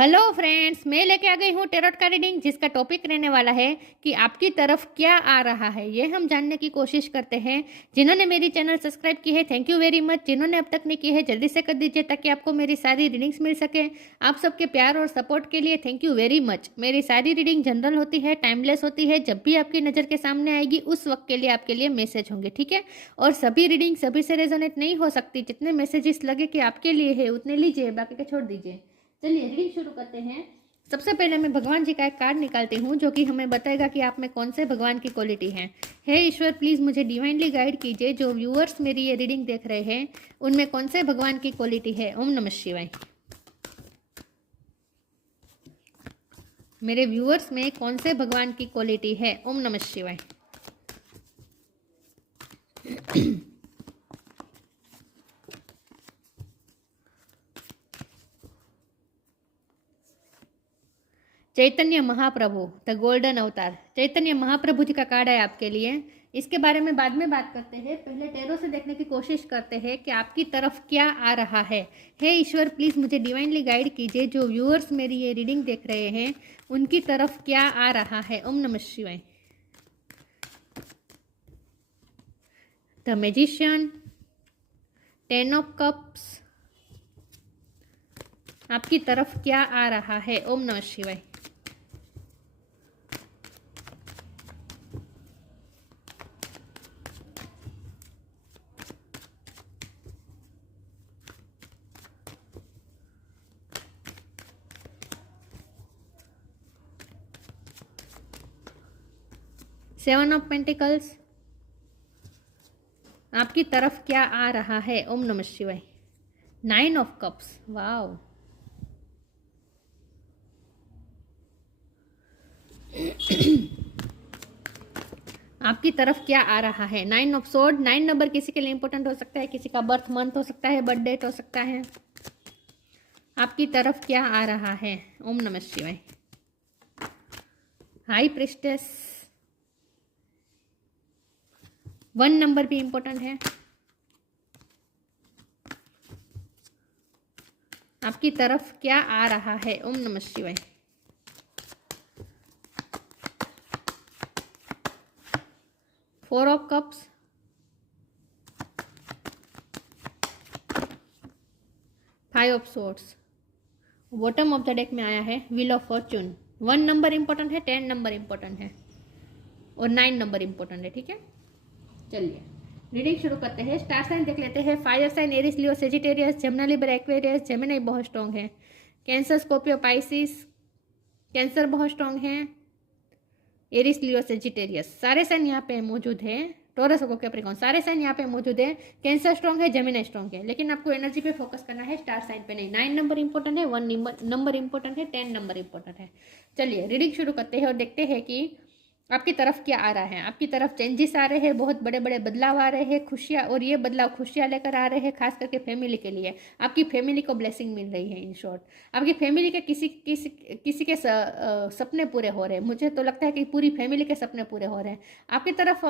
Hello friends, मैं लेके आ गई हूँ टेरोट का रीडिंग, जिसका टॉपिक रहने वाला है कि आपकी तरफ क्या आ रहा है। ये हम जानने की कोशिश करते हैं। जिन्होंने मेरी चैनल सब्सक्राइब की है, थैंक यू वेरी मच। जिन्होंने अब तक नहीं की है, जल्दी से कर दीजिए ताकि आपको मेरी सारी रीडिंग्स मिल सके। आप सबके प्यार और सपोर्ट के लिए थैंक यू वेरी मच। मेरी सारी रीडिंग जनरल होती है, टाइमलेस होती है। जब भी आपकी नज़र के सामने आएगी उस वक्त के लिए आपके लिए मैसेज होंगे, ठीक है। और सभी रीडिंग सभी से रेजोनेट नहीं हो सकती। जितने मैसेजेस लगे कि आपके लिए है उतने लीजिए, बाकी के छोड़ दीजिए। चलिए रीडिंग शुरू करते हैं। सबसे पहले मैं भगवान जी का एक कार्ड निकालती हूँ जो कि हमें बताएगा कि आप में कौन से भगवान की क्वालिटी है। हे ईश्वर, प्लीज़ मुझे डिवाइनली गाइड कीजिए। जो व्यूअर्स मेरी ये रीडिंग देख रहे हैं उनमें कौन से भगवान की क्वालिटी है। ओम नमः शिवाय। मेरे व्यूअर्स में कौन से भगवान की क्वालिटी है। ओम नमः शिवाय। चैतन्य महाप्रभु, द गोल्डन अवतार। चैतन्य महाप्रभु जी का कार्ड है आपके लिए। इसके बारे में बाद में बात करते हैं। पहले टैरो से देखने की कोशिश करते हैं कि आपकी तरफ क्या आ रहा है। हे ईश्वर, प्लीज़ मुझे डिवाइनली गाइड कीजिए। जो व्यूअर्स मेरी ये रीडिंग देख रहे हैं उनकी तरफ क्या आ रहा है। ओम नमः शिवाय। The magician, 10 of cups. आपकी तरफ क्या आ रहा है। ओम नमः शिवाय। Seven of pentacles. आपकी तरफ क्या आ रहा है। ओम नमः शिवाय। 9 ऑफ कप्स। वाओ। आपकी तरफ क्या आ रहा है। 9 ऑफ सोर्ड। 9 नंबर किसी के लिए इंपॉर्टेंट हो सकता है, किसी का बर्थ मंथ हो सकता है, बर्थ डेट हो सकता है। आपकी तरफ क्या आ रहा है। ओम नमः शिवाय। High priestess. 1 नंबर भी इंपॉर्टेंट है। आपकी तरफ क्या आ रहा है। ओम नमः शिवाय। 4 of cups. 5 of swords. Bottom of the deck में आया है wheel of Fortune. 1 number important है, 10 नंबर इंपॉर्टेंट है और 9 नंबर इंपॉर्टेंट है, ठीक है। चलिए रीडिंग शुरू करते हैं। स्टार साइन देख लेते हैं। Fire sign Aries, Leo, Sagittarius, Gemini, Libra, Aquarius. Gemini बहुत स्ट्रॉन्ग है। Cancer, Scorpio, Pisces. कैंसर बहुत स्ट्रॉन्ग है। एरिस, लियो, सेजिटेरियस सारे साइन यहाँ पे मौजूद है। टॉरस को कैप्रिकॉर्न सारे साइन यहाँ पे मौजूद है। कैंसर स्ट्रॉन्ग है, जेमिनी स्ट्रॉन्ग है, लेकिन आपको एनर्जी पे फोकस करना है, स्टार साइन पे नहीं। 9 नंबर इंपॉर्टेंट है, 1 नंबर इंपॉर्टेंट है, 10 नंबर इंपॉर्टेंट है। चलिए रीडिंग शुरू करते हैं और देखते हैं कि आपकी तरफ क्या आ रहा है। आपकी तरफ चेंजेस आ रहे हैं, बहुत बड़े बड़े बदलाव आ रहे हैं, खुशियाँ, और ये बदलाव खुशियाँ लेकर आ रहे हैं, खास करके फैमिली के लिए। आपकी फैमिली को ब्लेसिंग मिल रही है। इन शॉर्ट आपकी फैमिली के किसी किसी किसी के सपने पूरे हो रहे हैं। मुझे तो लगता है कि पूरी फैमिली के सपने पूरे हो रहे हैं। आपकी तरफ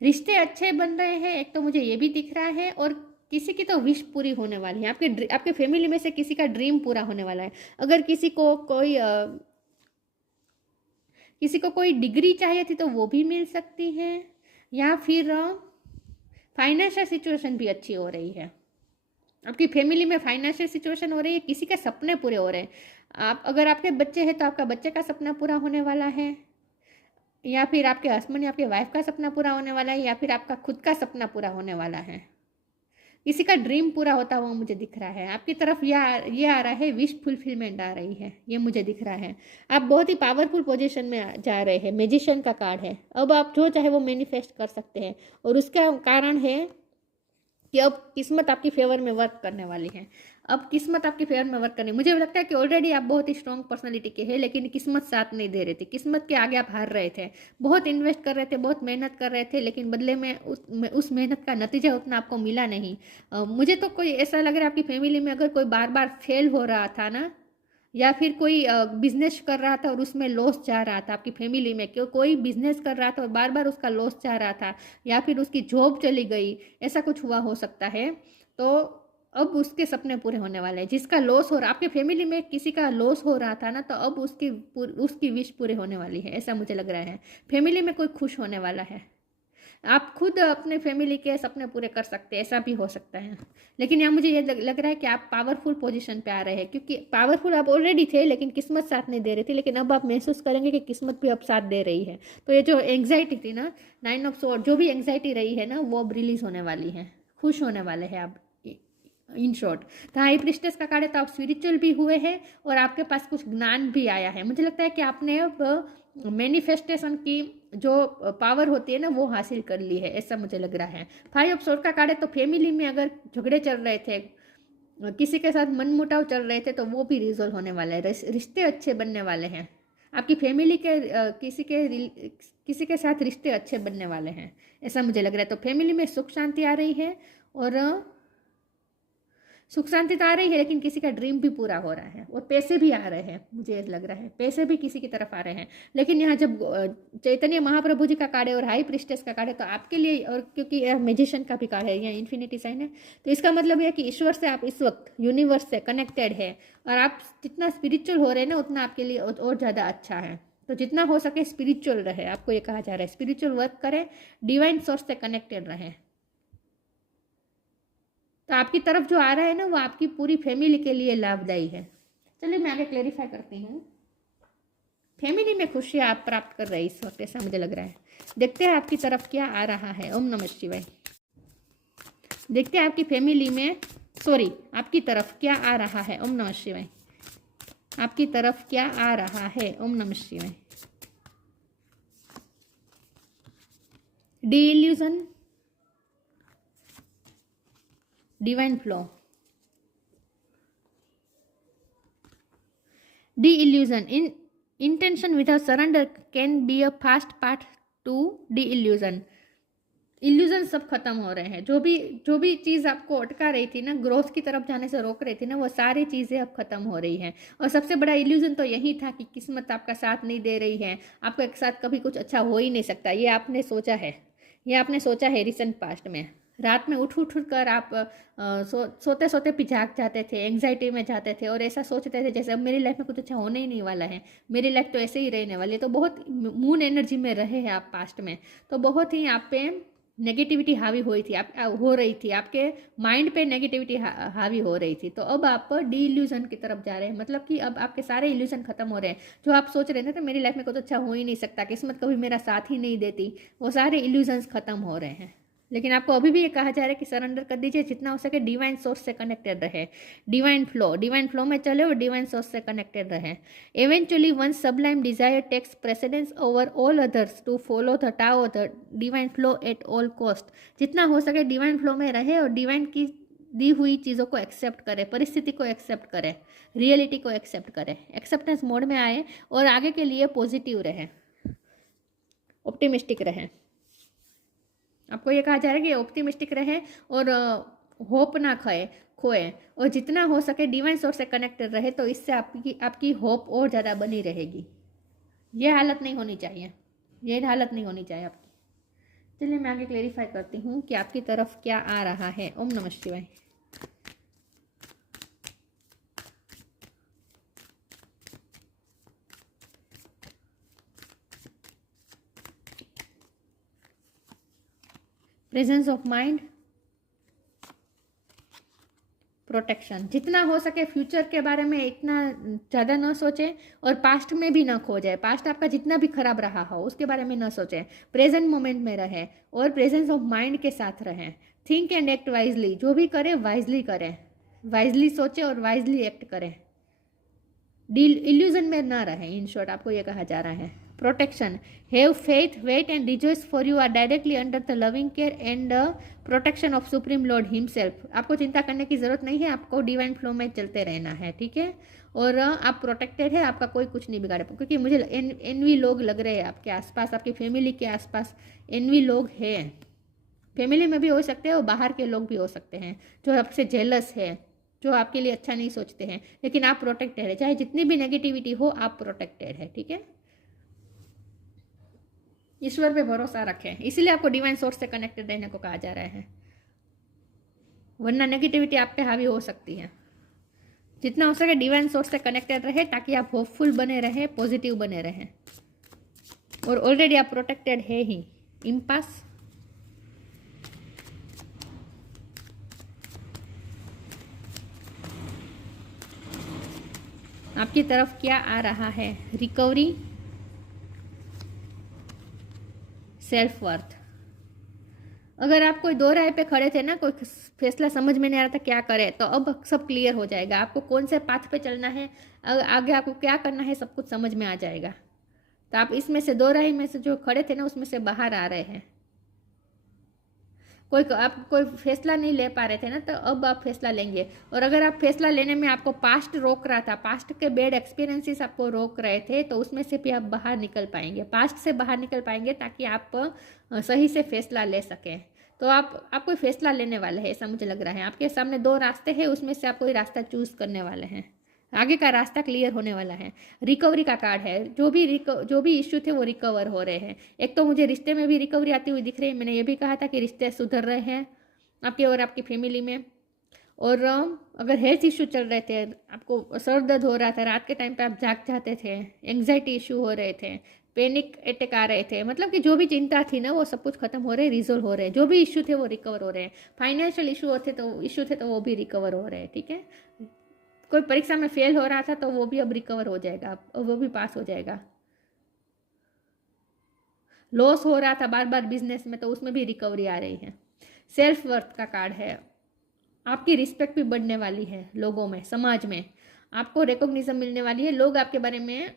रिश्ते अच्छे बन रहे हैं, एक तो मुझे ये भी दिख रहा है, और किसी की तो विश पूरी होने वाली है। आपके फैमिली में से किसी का ड्रीम पूरा होने वाला है। अगर किसी को कोई डिग्री चाहिए थी तो वो भी मिल सकती है, या फिर फाइनेंशियल सिचुएशन भी अच्छी हो रही है। आपकी फैमिली में फाइनेंशियल सिचुएशन हो रही है, किसी के सपने पूरे हो रहे हैं। अगर आपके बच्चे हैं तो आपका बच्चे का सपना पूरा होने वाला है, या फिर आपके हस्बैंड या आपके वाइफ का सपना पूरा होने वाला है, या फिर आपका खुद का सपना पूरा होने वाला है। किसी का ड्रीम पूरा होता हुआ मुझे दिख रहा है। आपकी तरफ ये आ रहा है, विश फुलफिलमेंट आ रही है, ये मुझे दिख रहा है। आप बहुत ही पावरफुल पोजीशन में जा रहे हैं। मैजिशियन का कार्ड है। अब आप जो चाहे वो मैनिफेस्ट कर सकते हैं, और उसका कारण है कि अब किस्मत आपकी फेवर में वर्क करने वाली है। अब किस्मत आपकी फेवर में वर्क करनी, मुझे लगता है कि ऑलरेडी आप बहुत ही स्ट्रॉन्ग पर्सनालिटी के हैं, लेकिन किस्मत साथ नहीं दे रही थी। किस्मत के आगे आप हार रहे थे। बहुत इन्वेस्ट कर रहे थे, बहुत मेहनत कर रहे थे, लेकिन बदले में उस मेहनत का नतीजा उतना आपको मिला नहीं। मुझे तो कोई ऐसा लग रहा है आपकी फैमिली में अगर कोई बार बार फेल हो रहा था ना, या फिर कोई बिजनेस कर रहा था और उसमें लॉस जा रहा था, आपकी फैमिली में क्यों कोई बिजनेस कर रहा था और बार बार उसका लॉस जा रहा था, या फिर उसकी जॉब चली गई, ऐसा कुछ हुआ हो सकता है। तो अब उसके सपने पूरे होने वाले हैं। जिसका लॉस हो रहा, आपके फैमिली में किसी का लॉस हो रहा था ना, तो अब उसकी विश पूरे होने वाली है, ऐसा मुझे लग रहा है। फैमिली में कोई खुश होने वाला है। आप खुद अपने फैमिली के सपने पूरे कर सकते हैं, ऐसा भी हो सकता है। लेकिन यहाँ मुझे ये लग रहा है कि आप पावरफुल पोजीशन पे आ रहे हैं, क्योंकि पावरफुल आप ऑलरेडी थे लेकिन किस्मत साथ नहीं दे रही थी, लेकिन अब आप महसूस करेंगे कि किस्मत भी अब साथ दे रही है। तो ये जो एंग्जाइटी थी ना, 9 ऑफ स्वॉर्ड, जो भी एंग्जाइटी रही है ना, वो अब रिलीज होने वाली है, खुश होने वाले हैं आप। इन शॉर्ट, तो हाई प्रिस्टेस का कार्ड है, तो आप स्पिरिचुअल भी हुए हैं और आपके पास कुछ ज्ञान भी आया है। मुझे लगता है कि आपने अब मैनिफेस्टेशन की जो पावर होती है ना, वो हासिल कर ली है, ऐसा मुझे लग रहा है। 5 ऑफ स्वॉर्ड का कार्ड है, तो फैमिली में अगर झगड़े चल रहे थे, किसी के साथ मनमुटाव चल रहे थे, तो वो भी रिजोल्व होने वाला है। रिश्ते अच्छे बनने वाले हैं। आपकी फैमिली के किसी के साथ रिश्ते अच्छे बनने वाले हैं, ऐसा मुझे लग रहा है। तो फैमिली में सुख शांति आ रही है, और सुख शांति तो आ रही है, लेकिन किसी का ड्रीम भी पूरा हो रहा है, और पैसे भी आ रहे हैं। मुझे लग रहा है पैसे भी किसी की तरफ आ रहे हैं। लेकिन यहाँ जब चैतन्य महाप्रभु जी का कार्ड है और हाई प्रिस्टेस का कार्ड है, तो आपके लिए, और क्योंकि यह मैजिशियन का भी कार्ड है, यहाँ इन्फिनिटी साइन है, तो इसका मतलब है कि ईश्वर से आप इस वक्त यूनिवर्स से कनेक्टेड है, और आप जितना स्पिरिचुअल हो रहे हैं ना, उतना आपके लिए और ज़्यादा अच्छा है। तो जितना हो सके स्पिरिचुअल रहे, आपको ये कहा जा रहा है। स्पिरिचुअल वर्क करें, डिवाइन सोर्स से कनेक्टेड रहें। तो आपकी तरफ जो आ रहा है ना, वो आपकी पूरी फैमिली के लिए लाभदायी है। चलिए मैं आगे क्लेरिफाई करती हूँ। फैमिली में खुशियाँ आप प्राप्त कर रहे हैं इस वक्त, ऐसा मुझे लग रहा है। देखते हैं आपकी तरफ क्या आ रहा है। ओम नमः शिवाय। देखते हैं आपकी फैमिली में, सॉरी, आपकी तरफ क्या आ रहा है। ओम नमः शिवाय। आपकी तरफ क्या आ रहा है। ओम नमः शिवाय। D illusion, divine flow. De-illusion. Intention without surrender can be a fast path to de-illusion. Illusion सब खत्म हो रहे हैं। जो भी चीज़ आपको अटका रही थी ना, ग्रोथ की तरफ जाने से रोक रही थी ना, वो सारी चीज़ें अब खत्म हो रही हैं। और सबसे बड़ा इल्यूजन तो यही था कि किस्मत आपका साथ नहीं दे रही है, आपके एक साथ कभी कुछ अच्छा हो ही नहीं सकता। ये आपने सोचा है रिसेंट पास्ट में। रात में उठ कर आप सोते सोते भी जाग जाते थे, एंग्जाइटी में जाते थे, और ऐसा सोचते थे जैसे अब मेरी लाइफ में कुछ अच्छा होने ही नहीं वाला है, मेरी लाइफ तो ऐसे ही रहने वाली है। तो बहुत मून एनर्जी में रहे हैं आप पास्ट में। तो बहुत ही आप पे नेगेटिविटी हावी हुई थी, हो रही थी, आपके माइंड पे नेगेटिविटी हावी हो रही थी। तो अब आप डी इल्यूजन की तरफ जा रहे हैं, मतलब कि अब आपके सारे इल्यूजन खत्म हो रहे हैं। जो आप सोच रहे थे तो मेरी लाइफ में कुछ अच्छा हो ही नहीं सकता, किस्मत कभी मेरा साथ ही नहीं देती, वो सारे इल्यूजन्स खत्म हो रहे हैं। लेकिन आपको अभी भी ये कहा जा रहा है कि सरेंडर कर दीजिए, जितना हो सके डिवाइन सोर्स से कनेक्टेड रहे, डिवाइन फ्लो में चले और डिवाइन सोर्स से कनेक्टेड रहे। Eventually one sublime desire takes precedence over all others to follow the Tao the divine flow at all cost. जितना हो सके डिवाइन फ्लो में रहे और डिवाइन की दी हुई चीज़ों को एक्सेप्ट करें, परिस्थिति को एक्सेप्ट करें, रियलिटी को एक्सेप्ट करें, एक्सेप्टेंस मोड में आए और आगे के लिए पॉजिटिव रहे, ऑप्टिमिस्टिक रहे। आपको ये कहा जा रहा है कि ऑप्टिमिस्टिक रहे और होप ना खोए, और जितना हो सके डिवाइन सोर्स से कनेक्टेड रहे, तो इससे आपकी होप और ज़्यादा बनी रहेगी। ये हालत नहीं होनी चाहिए, आपकी। चलिए मैं आगे क्लेरिफाई करती हूँ कि आपकी तरफ क्या आ रहा है। ओम नमः शिवाय। Presence of mind, protection. जितना हो सके फ्यूचर के बारे में इतना ज़्यादा न सोचें और पास्ट में भी ना खो जाए। पास्ट आपका जितना भी खराब रहा हो उसके बारे में न सोचें, प्रेजेंट मोमेंट में रहें और प्रेजेंस ऑफ माइंड के साथ रहें। थिंक एंड एक्ट वाइजली, जो भी करें वाइजली करें, वाइजली सोचें और वाइजली एक्ट करें, इल्यूजन में ना रहें। इन शॉर्ट आपको ये कहा जा रहा है। Protection, have faith, wait and rejoice for you are directly under the loving care and protection of supreme lord himself. आपको चिंता करने की जरूरत नहीं है, आपको डिवाइन फ्लो में चलते रहना है, ठीक है। और आप प्रोटेक्टेड है, आपका कोई कुछ नहीं बिगाड़े। क्योंकि मुझे एनवी लोग लग रहे हैं आपके आसपास, आपकी फैमिली के आसपास एनवी लोग हैं। फैमिली में भी हो सकते हैं और बाहर के लोग भी हो सकते हैं जो आपसे जेलस है, जो आपके लिए अच्छा नहीं सोचते हैं। लेकिन आप प्रोटेक्टेड है, चाहे जितनी भी नेगेटिविटी हो आप प्रोटेक्टेड है, ठीक है। ईश्वर पे भरोसा रखें, इसीलिए आपको डिवाइन सोर्स से कनेक्टेड रहने को कहा जा रहा है। वरना नेगेटिविटी आप पे हावी हो सकती है। जितना हो सके डिवाइन सोर्स से कनेक्टेड रहे ताकि आप होपफुल बने रहे, पॉजिटिव बने रहें। और ऑलरेडी आप प्रोटेक्टेड है ही। इम्पास, आपकी तरफ क्या आ रहा है? Recovery, self worth. अगर आप कोई दो राह पे खड़े थे ना, कोई फैसला समझ में नहीं आ रहा था क्या करें, तो अब सब क्लियर हो जाएगा। आपको कौन से पाथ पे चलना है, आगे आपको क्या करना है, सब कुछ समझ में आ जाएगा। तो आप इसमें से दो राह में से जो खड़े थे ना, उसमें से बाहर आ रहे हैं। आप कोई फैसला नहीं ले पा रहे थे ना, तो अब आप फैसला लेंगे। और अगर आप फैसला लेने में आपको पास्ट रोक रहा था, पास्ट के बैड एक्सपीरियंसेस आपको रोक रहे थे, तो उसमें से भी आप बाहर निकल पाएंगे, पास्ट से बाहर निकल पाएंगे, ताकि आप सही से फैसला ले सकें। तो आप कोई फैसला लेने वाले हैं, ऐसा मुझे लग रहा है। आपके सामने दो रास्ते हैं, उसमें से आप कोई रास्ता चूज करने वाले हैं। आगे का रास्ता क्लियर होने वाला है। रिकवरी का कार्ड है। जो भी इश्यू थे वो रिकवर हो रहे हैं। एक तो मुझे रिश्ते में भी रिकवरी आती हुई दिख रही है। मैंने ये भी कहा था कि रिश्ते सुधर रहे हैं आपके और आपकी फैमिली में। और अगर हेल्थ इश्यू चल रहे थे, आपको सर दर्द हो रहा था, रात के टाइम पे आप जाग जाते थे, एंग्जाइटी इश्यू हो रहे थे, पैनिक अटैक आ रहे थे, मतलब कि जो भी चिंता थी ना, वो सब कुछ खत्म हो रहे, रिजोल्व हो रहे हैं। जो भी इश्यू थे वो रिकवर हो रहे हैं। फाइनेंशियल इश्यू थे तो वो भी रिकवर हो रहे हैं। ठीक है, कोई परीक्षा में फेल हो रहा था तो वो भी अब रिकवर हो जाएगा, वो भी पास हो जाएगा। लॉस हो रहा था बार बार बिजनेस में, तो उसमें भी रिकवरी आ रही है। सेल्फ वर्थ का कार्ड है। आपकी रिस्पेक्ट भी बढ़ने वाली है लोगों में, समाज में आपको रिकॉग्निशन मिलने वाली है। लोग आपके बारे में,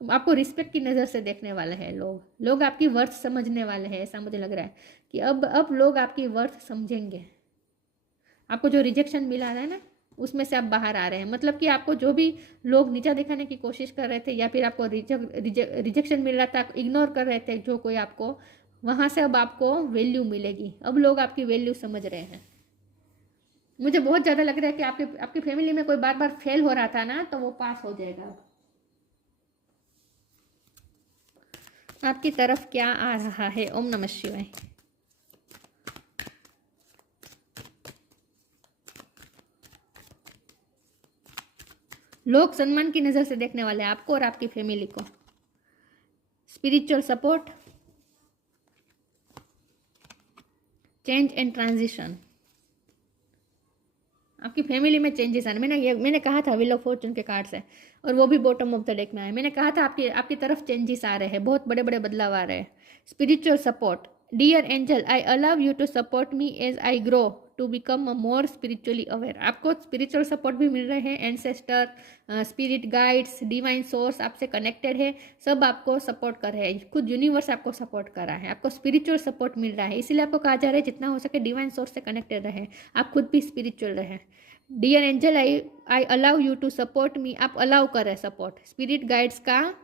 आपको रिस्पेक्ट की नज़र से देखने वाले हैं। लोग आपकी वर्थ समझने वाले हैं। ऐसा मुझे लग रहा है कि अब लोग आपकी वर्थ समझेंगे। आपको जो रिजेक्शन मिला है ना, उसमें से आप बाहर आ रहे हैं। मतलब कि आपको जो भी लोग नीचा दिखाने की कोशिश कर रहे थे, या फिर आपको रिजेक्शन मिल रहा था, इग्नोर कर रहे थे जो कोई आपको, वहाँ से अब आपको वैल्यू मिलेगी। अब लोग आपकी वैल्यू समझ रहे हैं। मुझे बहुत ज़्यादा लग रहा है कि आपकी फैमिली में कोई बार बार फेल हो रहा था ना, तो वो पास हो जाएगा। आपकी तरफ क्या आ रहा है? ओम नमः शिवाय। लोग सम्मान की नज़र से देखने वाले हैं आपको और आपकी फैमिली को। Spiritual support, change and transition. आपकी फैमिली में चेंजेस आने, मैंने कहा था व्हील ऑफ फॉर्चून के कार्ड से, और वो भी बॉटम ऑफ द डेक में आया। मैंने कहा था आपकी तरफ चेंजेस आ रहे हैं, बहुत बड़े बड़े बदलाव आ रहे हैं। Spiritual support, dear angel, I allow you to support me as I grow to become more spiritually aware. आपको स्पिरिचुअल सपोर्ट भी मिल रहे हैं। Ancestor, spirit guides, divine source आपसे कनेक्टेड है, सब आपको सपोर्ट कर रहे हैं। खुद यूनिवर्स आपको सपोर्ट कर रहा है, आपको स्पिरिचुअल सपोर्ट मिल रहा है। इसीलिए आपको कहा जा रहा है जितना हो सके डिवाइन सोर्स से कनेक्टेड रहे, आप खुद भी स्पिरिचुअल रहे। Dear angel, I allow you to support me, आप अलाउ करें सपोर्ट, स्पिरिट गाइड्स का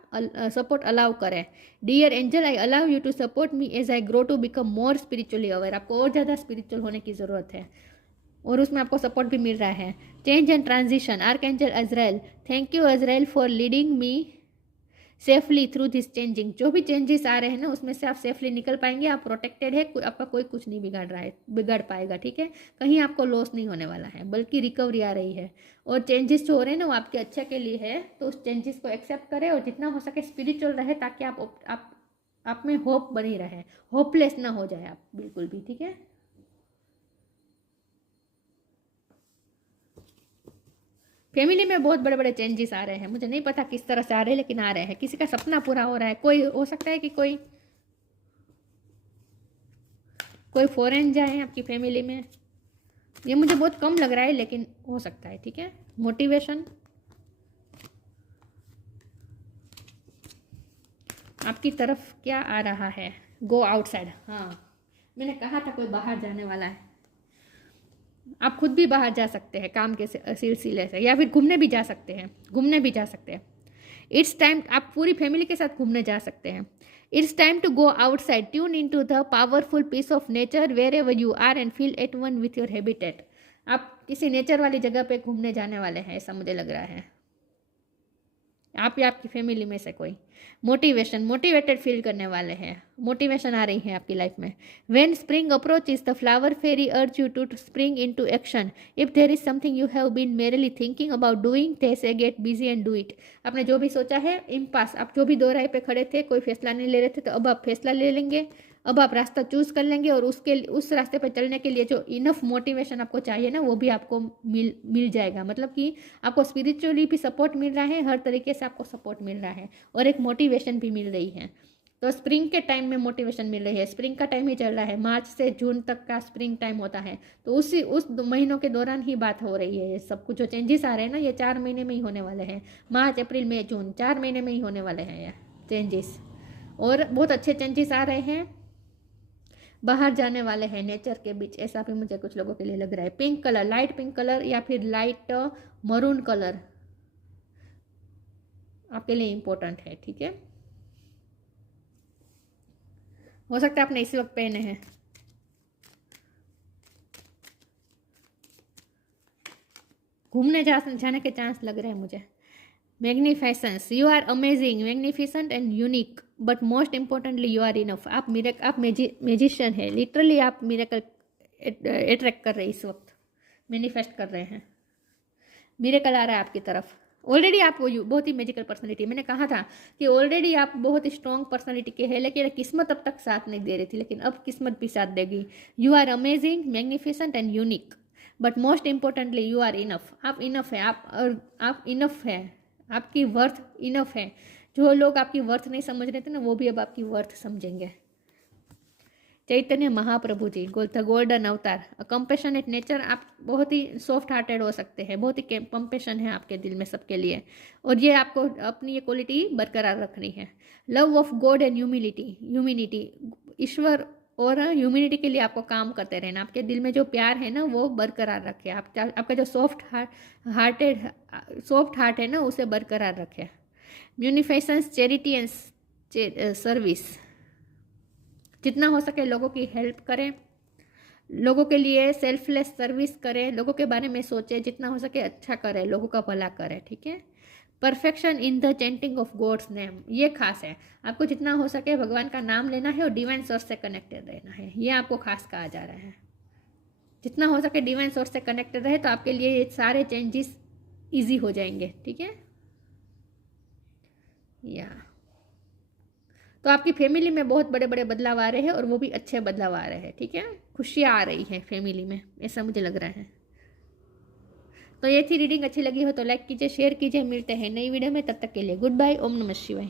सपोर्ट अलाउ करें। Dear angel, I allow you to support me as I grow to become more spiritually aware. आपको और ज़्यादा spiritual होने की ज़रूरत है, और उसमें आपको सपोर्ट भी मिल रहा है। Change and transition, archangel Azrael, thank you Azrael for leading me safely through this changing. जो भी चेंजेस आ रहे हैं ना, उसमें से आप सेफली निकल पाएंगे। आप प्रोटेक्टेड है, आपका कोई कुछ नहीं बिगड़ पाएगा। ठीक है, कहीं आपको लॉस नहीं होने वाला है, बल्कि रिकवरी आ रही है। और चेंजेस जो हो रहे हैं ना, वो आपके अच्छे के लिए है। तो उस चेंजेस को एक्सेप्ट करें और जितना हो सके स्पिरिचुअल रहे, ताकि आप में होप बनी रहे, होपलेस ना हो जाए आप बिल्कुल भी। ठीक है, फैमिली में बहुत बड़े बड़े चेंजेस आ रहे हैं। मुझे नहीं पता किस तरह से आ रहे हैं, लेकिन आ रहे हैं। किसी का सपना पूरा हो रहा है। कोई हो सकता है कि कोई फॉरेन जाए आपकी फैमिली में। ये मुझे बहुत कम लग रहा है, लेकिन हो सकता है। ठीक है, मोटिवेशन, आपकी तरफ क्या आ रहा है? Go outside. हाँ, मैंने कहा था कोई बाहर जाने वाला है। आप खुद भी बाहर जा सकते हैं काम के सिलसिले से, या फिर घूमने भी जा सकते हैं। इट्स टाइम, आप पूरी फैमिली के साथ घूमने जा सकते हैं। It's time to go outside, tune in to the powerful peace of nature wherever you are and feel at one with your habitat. आप किसी नेचर वाली जगह पे घूमने जाने वाले हैं, ऐसा मुझे लग रहा है। आप या आपकी फैमिली में से कोई। मोटिवेशन, मोटिवेटेड फील करने वाले हैं, मोटिवेशन आ रही है आपकी लाइफ में। When spring approaches the flower fairy urge you to spring into action. If there is something you have been merely thinking about doing, they say get busy and do it. आपने जो भी सोचा है, impasse, आप जो भी दो राह पे खड़े थे, कोई फैसला नहीं ले रहे थे, तो अब आप फैसला ले लेंगे, अब आप रास्ता चूज कर लेंगे और उस रास्ते पे चलने के लिए जो इनफ मोटिवेशन आपको चाहिए ना, वो भी आपको मिल जाएगा। मतलब कि आपको स्पिरिचुअली भी सपोर्ट मिल रहा है, हर तरीके से आपको सपोर्ट मिल रहा है और एक मोटिवेशन भी मिल रही है। तो स्प्रिंग के टाइम में मोटिवेशन मिल रही है, स्प्रिंग का टाइम ही चल रहा है, मार्च से जून तक का स्प्रिंग टाइम होता है, तो उस महीनों के दौरान ही बात हो रही है। ये सब कुछ जो चेंजेस आ रहे हैं ना, ये 4 महीने में ही होने वाले हैं, मार्च अप्रैल मई जून, 4 महीने में ही होने वाले हैं ये चेंजेस, और बहुत अच्छे चेंजेस आ रहे हैं। बाहर जाने वाले हैं नेचर के बीच, ऐसा भी मुझे कुछ लोगों के लिए लग रहा है। Pink colour, light pink colour या फिर लाइट मरून कलर आपके लिए इंपॉर्टेंट है, ठीक है। हो सकता है आपने इसी वक्त पहने हैं। घूमने जाने के चांस लग रहे हैं मुझे। Magnificence, you are amazing, magnificent and unique, but most importantly you are enough. आप मैजिशियन है, लिटरली आप मिरेकल अट्रैक्ट कर रहे हैं इस वक्त, मैनिफेस्ट कर रहे हैं, मिरेकल आ रहा है आपकी तरफ। ऑलरेडी आप बहुत ही मैजिकल पर्सनालिटी, मैंने कहा था कि ऑलरेडी आप बहुत स्ट्रॉन्ग पर्सनालिटी के हैं, लेकिन किस्मत अब तक साथ नहीं दे रही थी, लेकिन अब किस्मत भी साथ देगी। You are amazing, magnificent and unique, but most importantly you are enough. आप इनफ है, आप इनफ है, आपकी वर्थ इनफ है। जो लोग आपकी वर्थ नहीं समझ रहे थे ना, वो भी अब आपकी वर्थ समझेंगे। चैतन्य महाप्रभु जी, द गोल्डन अवतार, कंपेशनेट नेचर, आप बहुत ही सॉफ्ट हार्टेड हो सकते हैं, बहुत ही कंपेशन है आपके दिल में सबके लिए, और ये आपको अपनी ये क्वालिटी बरकरार रखनी है। Love of God and humanity, ईश्वर और ह्यूमिनिटी के लिए आपको काम करते रहना। आपके दिल में जो प्यार है ना, वो बरकरार रखे। आपका जो सॉफ्ट हार्ट है ना, उसे बरकरार रखे। म्यूनिफिसेंस, चैरिटी एंड सर्विस, जितना हो सके लोगों की हेल्प करें, लोगों के लिए सेल्फलेस सर्विस करें, लोगों के बारे में सोचें, जितना हो सके अच्छा करें, लोगों का भला करें, ठीक है। Perfection in the chanting of God's name, ये खास है, आपको जितना हो सके भगवान का नाम लेना है और डिवाइन सोर्स से कनेक्टेड रहना है, ये आपको खास कहा जा रहा है। जितना हो सके डिवाइन सोर्स से कनेक्टेड रहे तो आपके लिए ये सारे चेंजेस ईजी हो जाएंगे, ठीक है। या तो आपकी फैमिली में बहुत बड़े बड़े बदलाव आ रहे हैं, और वो भी अच्छे बदलाव आ रहे हैं, ठीक है। खुशियाँ आ रही हैं फैमिली में, ऐसा मुझे लग रहा है। तो ये थी रीडिंग, अच्छी लगी हो तो लाइक कीजिए, शेयर कीजिए। मिलते हैं नई वीडियो में, तब तक के लिए गुड बाय, ओम नमः शिवाय।